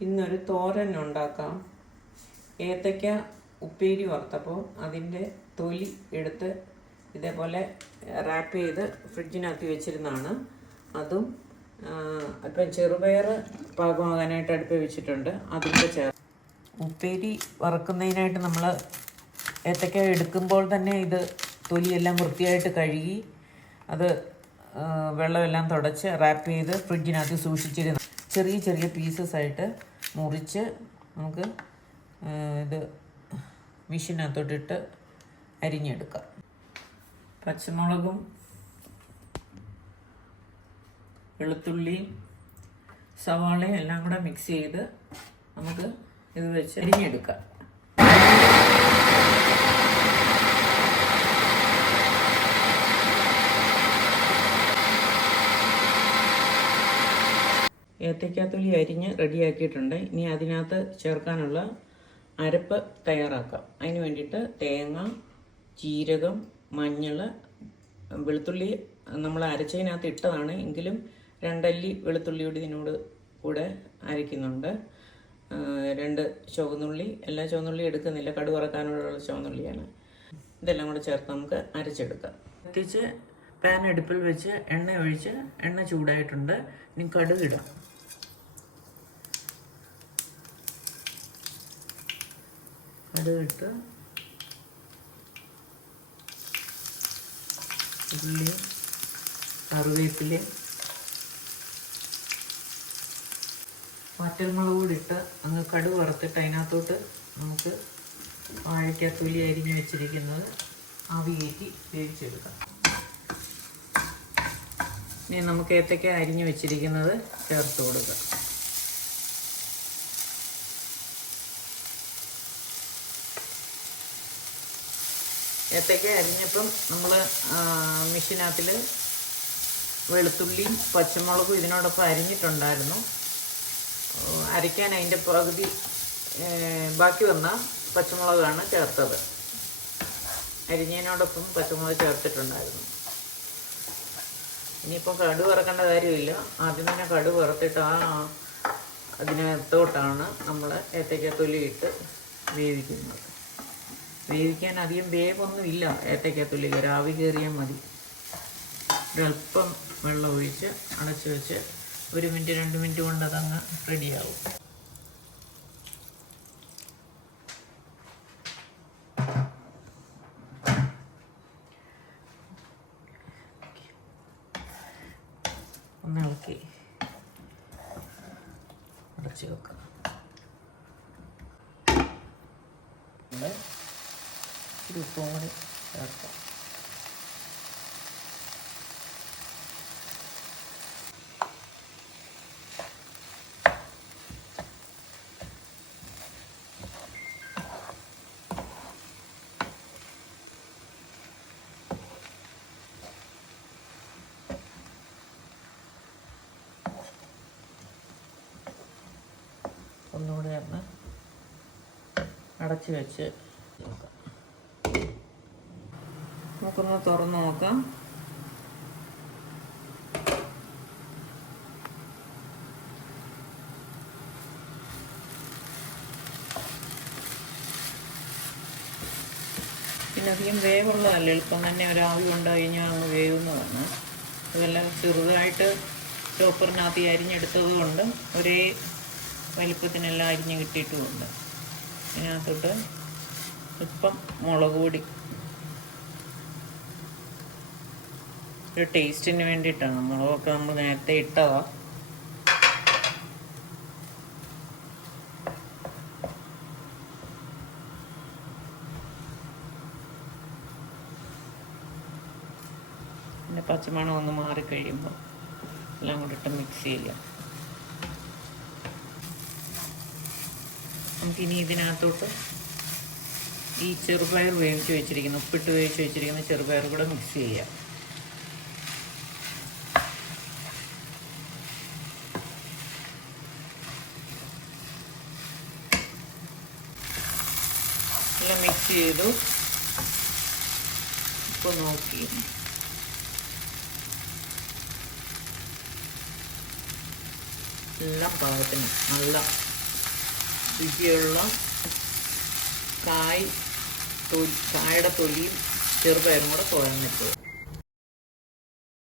ഇന്നൊരു തോരൻ ഉണ്ടാക്കാം. ഏത്തയ്ക്ക ഉപ്പേരി വറുത്തപ്പോൾ അതിൻ്റെ തൊലി എടുത്ത് ഇതേപോലെ റാപ്പ് ചെയ്ത് ഫ്രിഡ്ജിനകത്ത് വെച്ചിരുന്നതാണ്. അതും അല്പം ചെറുപയർ പാകമാകാനായിട്ട് അടുപ്പ് വെച്ചിട്ടുണ്ട്. അതിൻ്റെ ഉപ്പേരി വറുക്കുന്നതിനായിട്ട് നമ്മൾ ഏത്തയ്ക്ക എടുക്കുമ്പോൾ തന്നെ ഇത് തൊലിയെല്ലാം വൃത്തിയായിട്ട് കഴുകി അത് വെള്ളമെല്ലാം തുടച്ച് റാപ്പ് ചെയ്ത് ഫ്രിഡ്ജിനകത്ത് സൂക്ഷിച്ചിരുന്നു. ചെറിയ ചെറിയ പീസസ് ആയിട്ട് മുറിച്ച് നമുക്ക് ഇത് മെഷീനകത്തോട്ടിട്ട് അരിഞ്ഞെടുക്കാം. പച്ചമുളകും വെളുത്തുള്ളിയും സവാളയും എല്ലാം കൂടെ മിക്സ് ചെയ്ത് നമുക്ക് ഇത് വെച്ച് അരിഞ്ഞെടുക്കാം. ഏത്തയ്ക്കാത്തൊലി അരിഞ്ഞ് റെഡിയാക്കിയിട്ടുണ്ട്. ഇനി അതിനകത്ത് ചേർക്കാനുള്ള അരപ്പ് തയ്യാറാക്കാം. അതിന് വേണ്ടിയിട്ട് തേങ്ങ, ജീരകം, മഞ്ഞൾ, വെളുത്തുള്ളി നമ്മൾ അരച്ചതിനകത്ത് ഇട്ടതാണ് എങ്കിലും 2 അല്ലി വെളുത്തുള്ളിയോട് ഇതിനോട് കൂടെ അരയ്ക്കുന്നുണ്ട്. 2 ചുവന്നുള്ളി, എല്ലാ ചുവന്നുള്ളി എടുക്കുന്നില്ല, കടുക് വറക്കാനുള്ള ചുവന്നുള്ളിയാണ്. ഇതെല്ലാം കൂടെ ചേർത്ത് നമുക്ക് അരച്ചെടുക്കാം. കത്തിച്ച് പാൻ അടുപ്പിൽ വെച്ച് എണ്ണ ഒഴിച്ച് എണ്ണ ചൂടായിട്ടുണ്ട്. ഇനി കടുക് ഇടാം. കടുകിട്ട് ഉള്ളി, കറിവേപ്പില, വറ്റൽമുളക് കൂടി ഇട്ട് അങ്ങ് കടുക് വറുത്തിട്ട് അതിനകത്തോട്ട് നമുക്ക് വാഴയ്ക്കാത്തൊലി അരിഞ്ഞ് വെച്ചിരിക്കുന്നത് ആവി കയറ്റി വേവിച്ചെടുക്കാം. ഇനി നമുക്ക് ഏത്തയ്ക്ക അരിഞ്ഞ് വെച്ചിരിക്കുന്നത് ചേർത്ത് കൊടുക്കാം. ഏത്തയ്ക്ക അരിഞ്ഞപ്പം നമ്മൾ മെഷീനകത്തിൽ വെളുത്തുള്ളിയും പച്ചമുളകും ഇതിനോടൊപ്പം അരിഞ്ഞിട്ടുണ്ടായിരുന്നു. അരയ്ക്കാൻ അതിൻ്റെ പകുതി ബാക്കി വന്ന പച്ചമുളകാണ് ചേർത്തത്. അരിഞ്ഞതിനോടൊപ്പം പച്ചമുളക് ചേർത്തിട്ടുണ്ടായിരുന്നു. ഇനിയിപ്പോൾ കടുക് വറക്കേണ്ട കാര്യമില്ല. ആദ്യം തന്നെ കടുക് വറുത്തിട്ട് അതിനകത്തോട്ടാണ് നമ്മൾ ഏത്തയ്ക്കാത്തൊലി ഇട്ട് വേവിക്കുന്നത്. വേവിക്കാൻ അധികം വേവൊന്നും ഇല്ല. ഏത്തയ്ക്കാത്തൊലി ആവി കയറിയാൽ മതി. ഒരല്പം വെള്ളം ഒഴിച്ച് അടച്ചു വെച്ച് 1 മിനിറ്റ് 2 മിനിറ്റ് കൊണ്ട് അതങ്ങ് റെഡിയാവും. ഒന്ന് ഇളക്കി അടച്ച് വെക്കാം. ഇച്ചിരി ഉപ്പും കൂടി ചേർക്കാം. ഒന്നുകൂടി ഒന്ന് അടച്ച് വെച്ച് നോക്കാം. നമുക്കൊന്ന് തുറന്ന് നോക്കാം. പിന്നെ അധികം വേവുള്ളതല്ല, എളുപ്പം തന്നെ ഒരാവി കൊണ്ട് കഴിഞ്ഞാൽ അങ്ങ് വേവുന്നതാണ്. ഇതെല്ലാം ചെറുതായിട്ട് ചോപ്പറിനകത്ത് അരിഞ്ഞെടുത്തത് കൊണ്ട് ഒരേ വലിപ്പത്തിനെല്ലാം അരിഞ്ഞ് കിട്ടിയിട്ടുമുണ്ട്. ഇതിനകത്തോട്ട് ഇപ്പം മുളക് പൊടി ഒരു ടേസ്റ്റിന് വേണ്ടിയിട്ടാണ്. മുളകൊക്കെ നമ്മൾ നേരത്തെ ഇട്ടതാണ്. പിന്നെ പച്ചമണം ഒന്ന് മാറിക്കഴിയുമ്പോൾ എല്ലാം കൂടി ഇട്ട് മിക്സ് ചെയ്യാം. നമുക്കിനി ഇതിനകത്തോട്ട് ഈ ചെറുപയർ വേവിച്ച് വെച്ചിരിക്കുന്ന, ഉപ്പിട്ട് വേവിച്ച് വെച്ചിരിക്കുന്ന ചെറുപയർ കൂടെ മിക്സ് ചെയ്യാം. എല്ലാം മിക്സ് ചെയ്തു. ഉപ്പ് നോക്കി എല്ലാം പാകത്തിന് നല്ല രുചിയുള്ള കായയുടെ തൊലിയും ചെറുപയറും കൂടെ തോരൻ വെച്ചത്.